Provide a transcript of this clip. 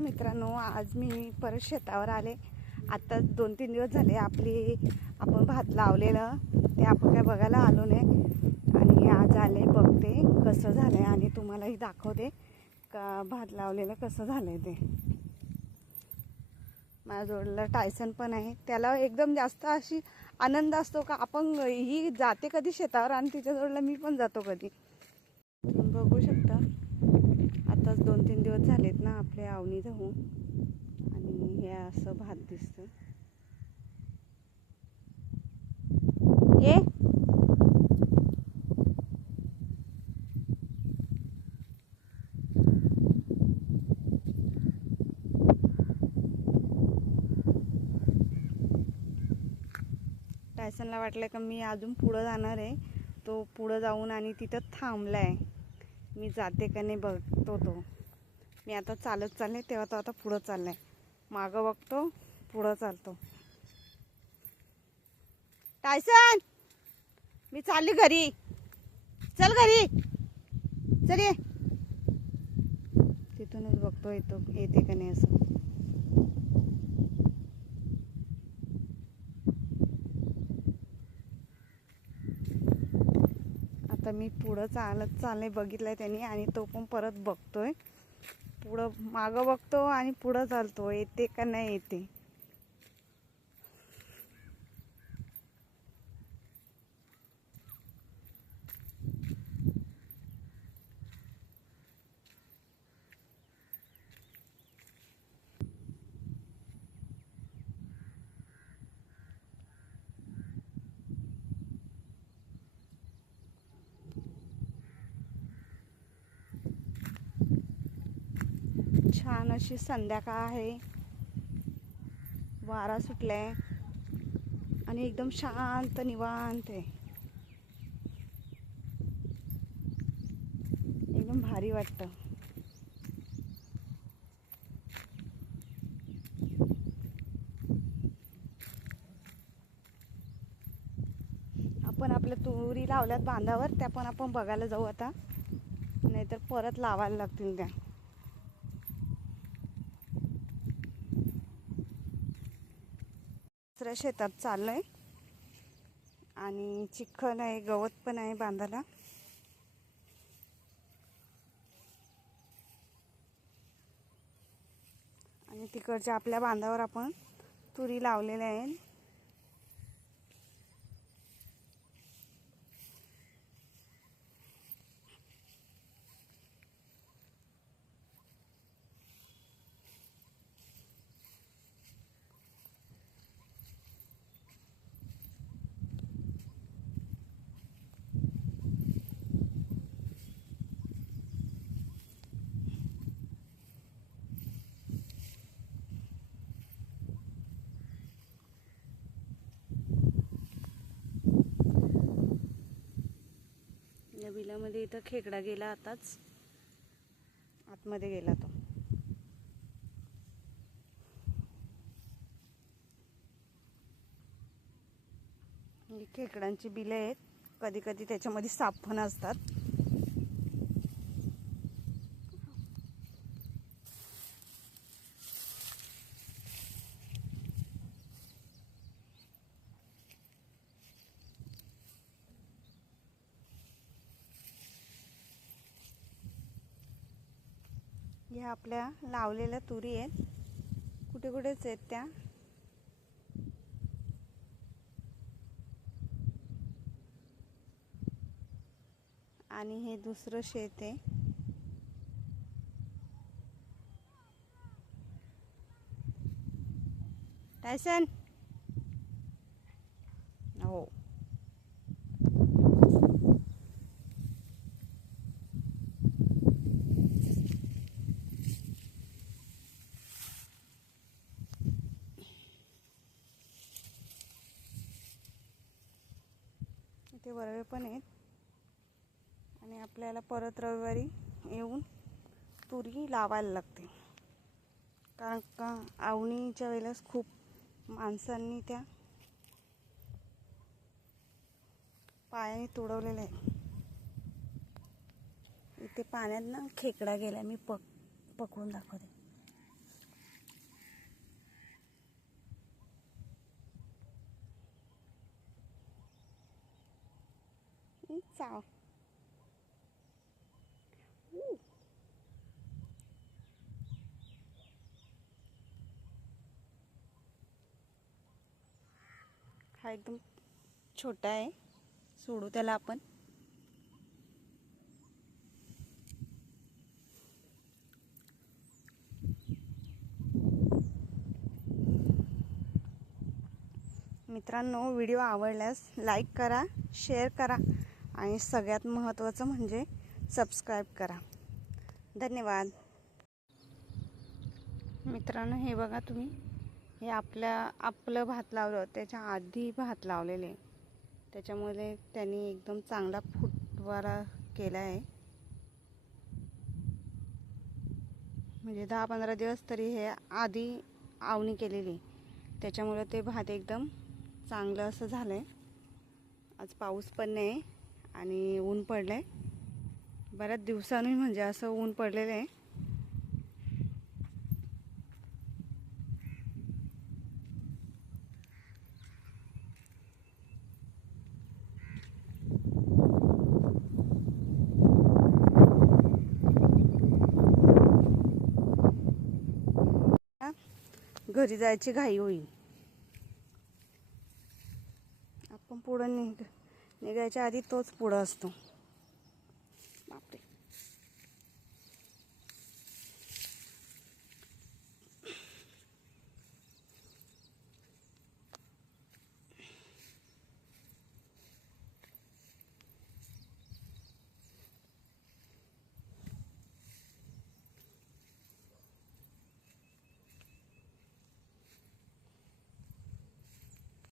मित्रांनो आज मी परत शेतावर आले. आता दोन तीन दिवस झाले आपली आपण भात लावलेलं. ते आपण काय बघायला आलो नाही. आणि आज आले बघते कसं झालं आहे आणि तुम्हालाही दाखवते का भात लावलेलं कसं झालं आहे ते. माझ्याजवळला टायसन पण आहे. त्याला एकदम जास्त अशी आनंद असतो का आपण ही जाते कधी शेतावर आणि तिच्याजवळला मी पण जातो कधी. बघू शकता. आताच दोन तीन दिवस झालेत ना आपले आवणी जाऊन. आणि हे असं भात दिसतं ये. टायसनला वाटलं का मी अजून पुढं जाणार आहे. तो पुढं जाऊन आणि तिथं थांबलाय. मी जाते का नाही बघतो तो. मी आता चालत चालले तेव्हा तो आता पुढं चाललाय. मागं बघतो पुढं चालतो. टायसन! मी चालली घरी. चल घरी. चल ये. तिथूनच बघतो येतो येते का नाही असं. आता मी पुढं चालत चालले बघितलंय त्यांनी आणि तो पण परत बघतोय. पुढं मागं बघतो आणि पुढं चालतो येते का नाही येते. छान अशी संध्याकाळ आहे. वारा सुटलाय. आणि एकदम शांत निवांत आहे. एकदम भारी वाटतं. आपण आपल्या तुरी लावल्यात बांधावर त्या पण आपण बघायला जाऊ आता. नाहीतर परत लावायला लागतील त्या. दुसऱ्या शेतात आहे आणि चिखल आहे गवत पण आहे बांधाला आणि तिकडच्या आपल्या बांधावर आपण तुरी लावलेल्या आहेत या बिलामध्ये इथं खेकडा गेला आताच. आतमध्ये गेला तो. खेकडांची बिलं आहेत. कधी कधी त्याच्यामध्ये साप पण असतात. ह्या आपल्या लावलेल्या तुरी आहेत. कुठे कुठेच आहेत त्या. आणि हे दुसरं शेत आहे. टायसन हो इथे वरवे पण आहेत. आणि आपल्याला परत रविवारी येऊन तुरी लावायला लागते. कारण का आवणीच्या वेळेस खूप माणसांनी त्या पायाने तुडवलेलं आहे इथे पाण्यात ना खेकडा गेला मी पक पकडून दाखवते. चाव हा एकदम छोटा आहे सोडू त्याला आपण मित्रांनो व्हिडिओ आवडल्यास लाईक करा शेअर करा. आणि सगळ्यात महत्त्वाचं म्हणजे सबस्क्राईब करा. धन्यवाद. मित्रांनो हे बघा तुम्ही. हे आपल्या आपलं भात लावलं. त्याच्या आधी भात लावलेले. त्याच्यामुळे त्यांनी एकदम चांगला फुटवारा केला आहे. म्हणजे दहा पंधरा दिवस तरी हे आधी आवणी केलेली. त्याच्यामुळे ते भात एकदम चांगलं असं झालं आहे आज पाऊस पण नाही. आणि ऊन पडलं आहे बऱ्याच दिवसांनी म्हणजे असं ऊन पडलेलं आहे. घरी जायची घाई होईल. आपण पुढं निघ. निघायच्या आधी तोच पुढं असतो. बापरे.